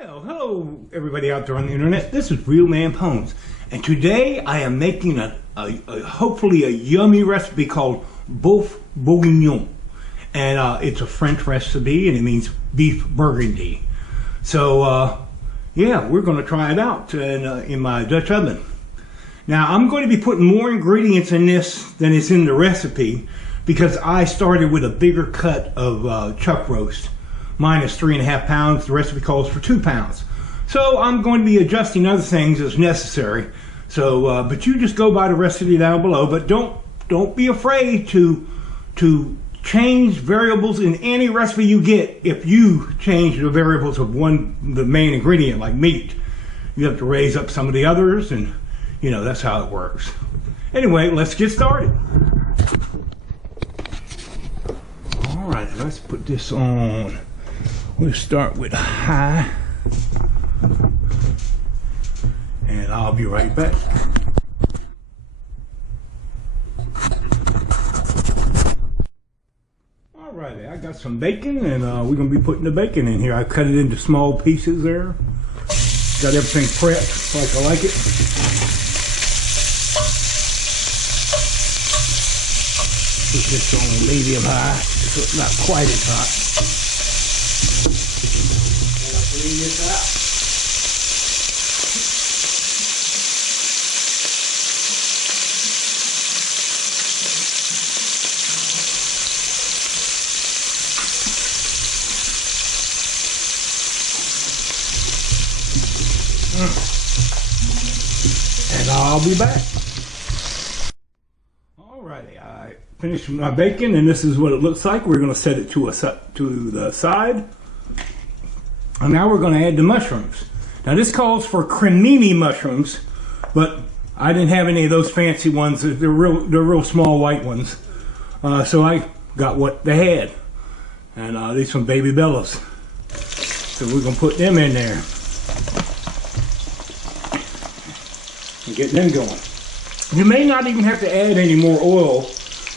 Well, hello everybody out there on the internet. This is RealmanPwns, and today I am making a hopefully a yummy recipe called Boeuf Bourguignon, and it's a French recipe and it means beef burgundy. So yeah, we're going to try it out in my Dutch oven. Now I'm going to be putting more ingredients in this than is in the recipe because I started with a bigger cut of chuck roast. Mine is 3.5 pounds. The recipe calls for 2 pounds. So I'm going to be adjusting other things as necessary. So, but you just go by the recipe down below. But don't be afraid to change variables in any recipe you get. If you change the variables of the main ingredient, like meat, you have to raise up some of the others, and you know that's how it works. Anyway, let's get started. All right, let's put this on. We'll start with high, and I'll be right back. Alrighty, I got some bacon, and we're going to be putting the bacon in here. I cut it into small pieces there. Got everything prepped like I like it. Put this on medium high, so it's not quite as hot. Clean this out. And I'll be back. Alrighty, I finished my bacon, and this is what it looks like. We're going to set it to the side. And now we're going to add the mushrooms. Now this calls for cremini mushrooms, but I didn't have any of those fancy ones. They're real small white ones. So I got what they had. And these some baby bellows. So we're going to put them in there and get them going. You may not even have to add any more oil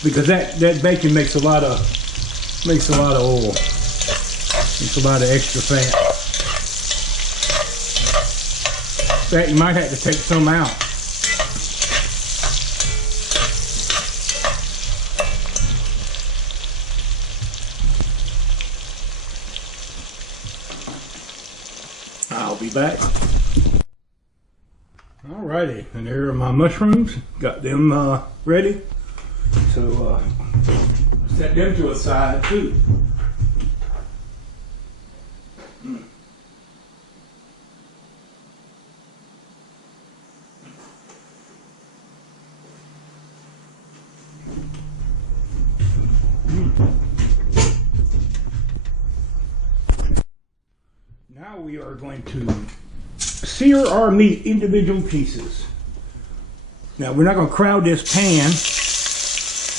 because that bacon makes a lot of oil. It's a lot of extra fat. In fact, you might have to take some out. I'll be back. Alrighty, and here are my mushrooms. Got them ready. So set them to a side too. Now we are going to sear our meat individual pieces. Now we're not going to crowd this pan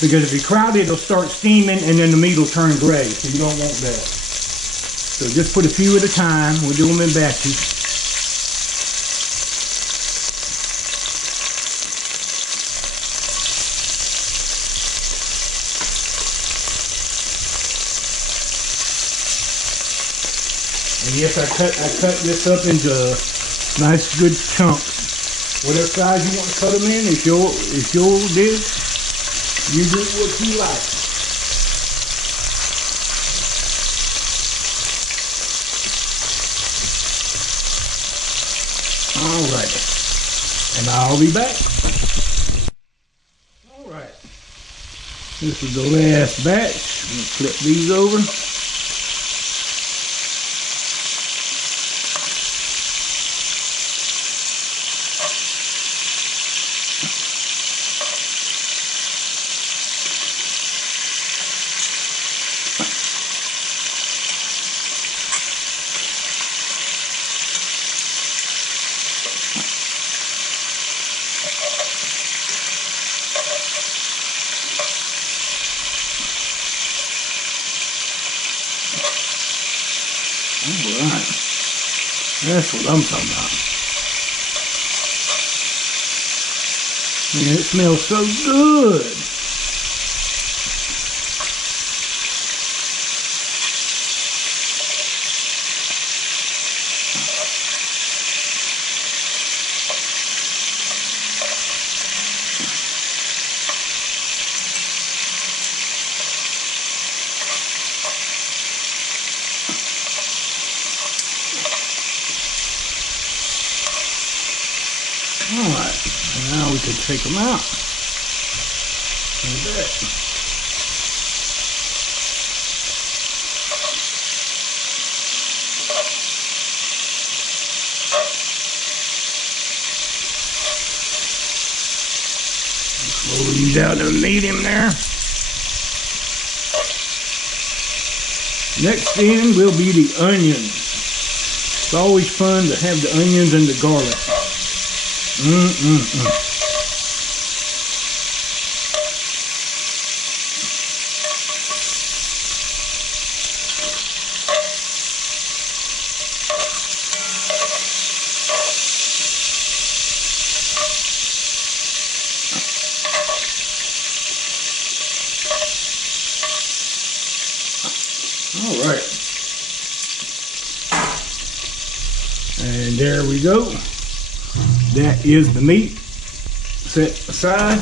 because if you crowd it, it'll start steaming and then the meat will turn gray, so you don't want that. So just put a few at a time. We'll do them in batches. And yes, I cut this up into nice good chunks. Whatever size you want to cut them in, it's your dish. You do what you like. Alright. And I'll be back. Alright. This is the last batch. I'm going to flip these over. Alright, that's what I'm talking about. Man, it smells so good. And now we can take them out. Like that. Squeeze out the medium there. Next thing will be the onions. It's always fun to have the onions and the garlic. All right. And there we go. That is the meat set aside.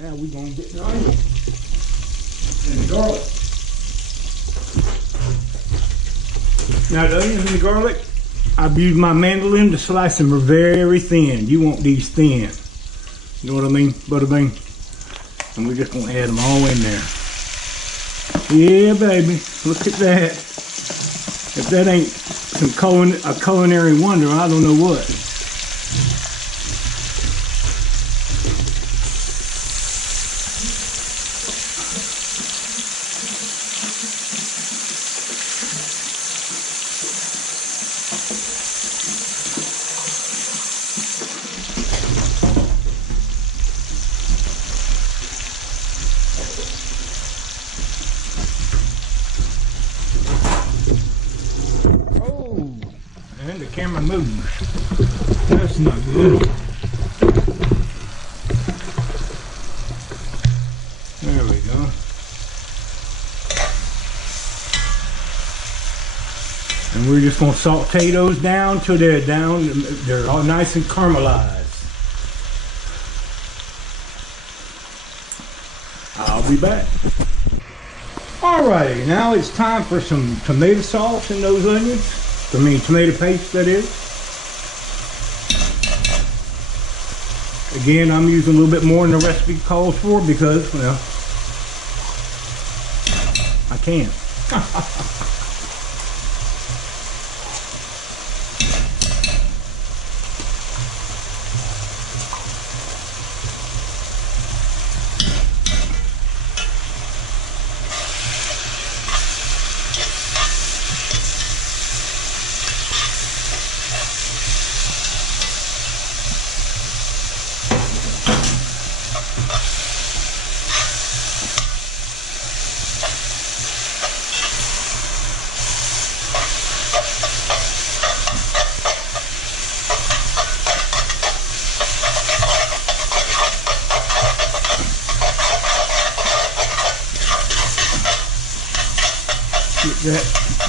Now we're going to get the onion and the garlic. Now the onions and the garlic, I've used my mandoline to slice them very thin. You want these thin. You know what I mean? Butter bean. And we're just going to add them all in there. Yeah, baby. Look at that. If that ain't some a culinary wonder, I don't know what. And the camera moves. That's not good. There we go. And we're just going to saute those down till they're all nice and caramelized. I'll be back. Alrighty, now it's time for some tomato sauce in those onions. I mean tomato paste, that is. Again, I'm using a little bit more than the recipe calls for because, well, I can.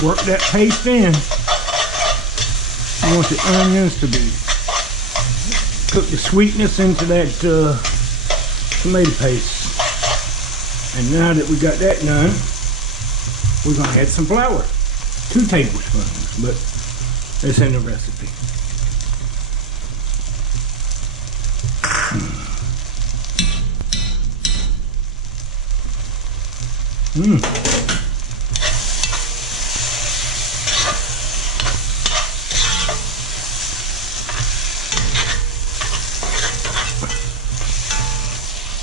Work that paste in. You want the onions to be cook the sweetness into that tomato paste. And now that we got that done, we're gonna add some flour. 2 tablespoons, but it's in the recipe.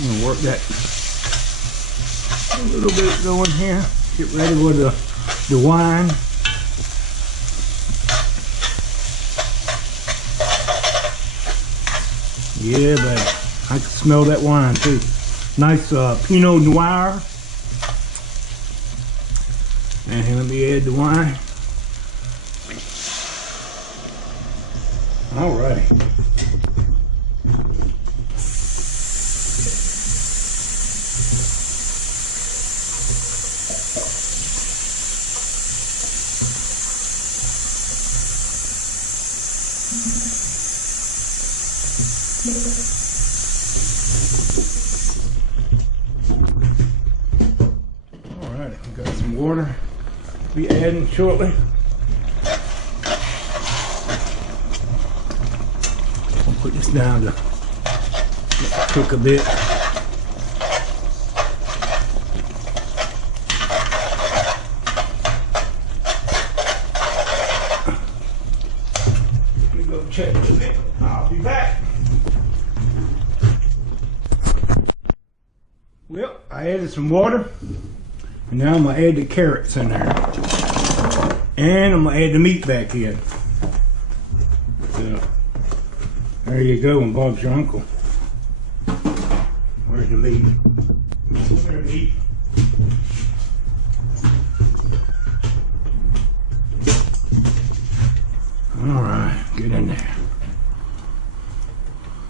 I'm gonna work that a little bit going here. Get ready with the wine. Yeah, baby. I can smell that wine too. Nice pinot noir. And let me add the wine. Alrighty. Alright, we've got some water to be adding shortly. Put this down to cook a bit. Let me go check a bit. I'll be back. Well, I added some water, and now I'm gonna add the carrots in there, and I'm gonna add the meat back in. So, there you go, and Bob's your uncle. Where's the meat? Where's the meat? All right, get in there.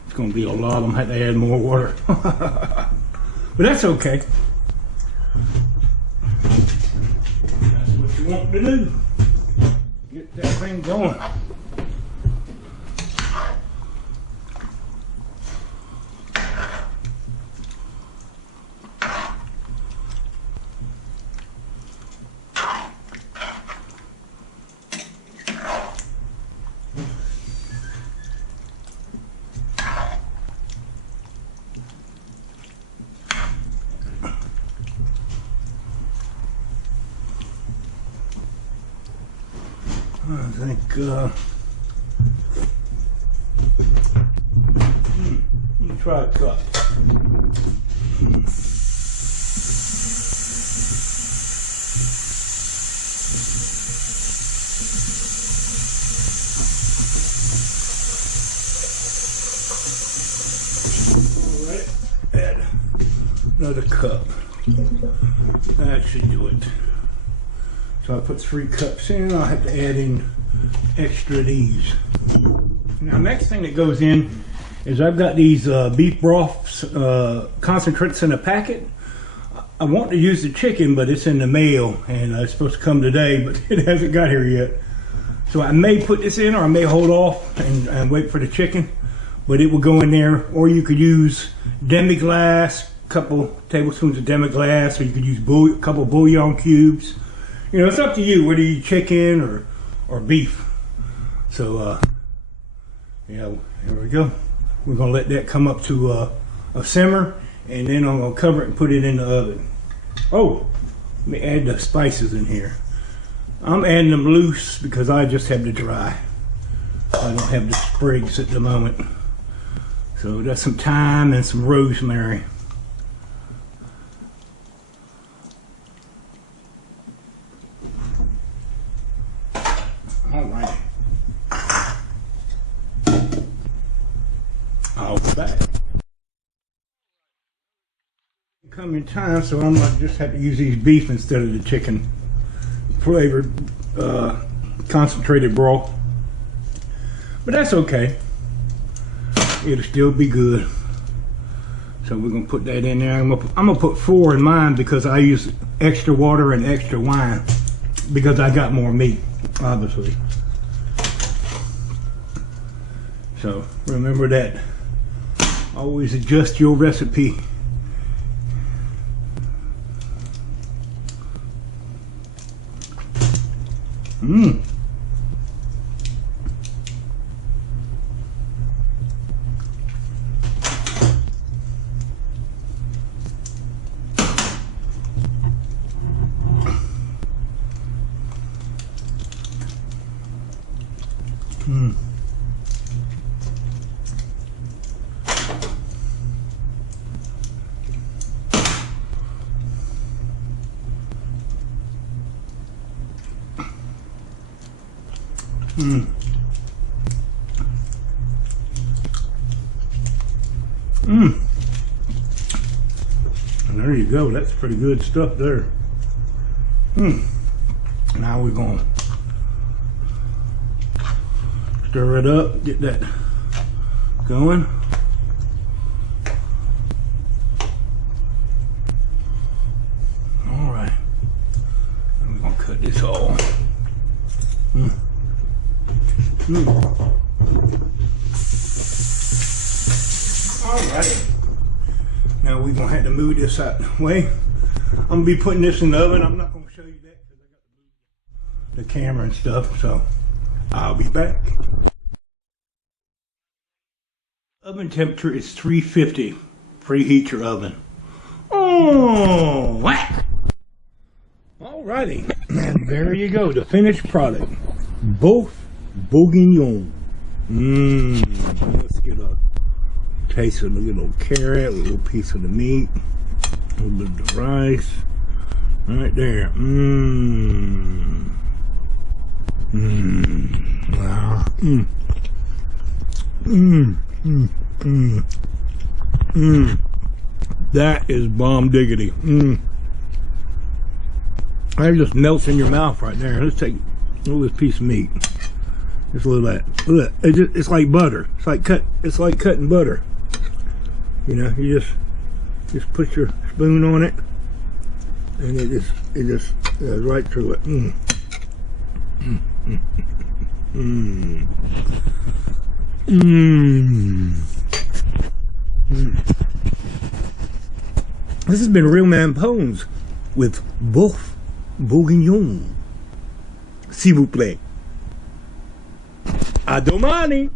It's gonna be a lot of them. Have to add more water. But that's okay. That's what you want to do. Get that thing going. I think, let me try a cup. All right, add another cup. That should do it. So I put 3 cups in. I'll have to add in extra of these. Now, next thing that goes in is I've got these beef broth concentrates in a packet. I want to use the chicken, but it's in the mail, and it's supposed to come today, but it hasn't got here yet. So I may put this in, or I may hold off and wait for the chicken, but it will go in there. Or you could use demi-glace, a couple tablespoons of demi-glace, or you could use a couple bouillon cubes. You know, it's up to you whether you eat chicken or beef. So, yeah, there we go. We're gonna let that come up to a simmer, and then I'm gonna cover it and put it in the oven. Oh, let me add the spices in here. I'm adding them loose because I just have the dry. I don't have the sprigs at the moment. So that's some thyme and some rosemary. All right. I'll be back. Coming time, so I'm gonna just have to use these beef instead of the chicken flavored concentrated broth. But that's okay. It'll still be good. So we're gonna put that in there. I'm gonna put 4 in mine because I use extra water and extra wine because I got more meat, obviously. So remember that. Always adjust your recipe. Mmm. Mmm. Mmm. Mmm. And there you go. That's pretty good stuff there. Mmm. Now we're going to stir it up, get that going. All right. And we're going to cut this all. Mm. Mm. All right. Now we're going to have to move this out of the way. I'm going to be putting this in the oven. I'm not going to show you that because I got to move the camera and stuff. So I'll be back. Oven temperature is 350. Preheat your oven. Oh, whack! Alrighty, and there you go, the finished product. Boeuf Bourguignon. Let's get a taste of the little carrot, a little piece of the meat, a little bit of the rice. Right there. That is bomb diggity. That just melts in your mouth right there. Let's take a little this piece of meat. Just a little of that. Look, it's like butter. It's like cutting butter. You know, you just put your spoon on it, and it just goes right through it. This has been RealmanPwns with Boeuf Bourguignon. S'il vous plaît. A domani!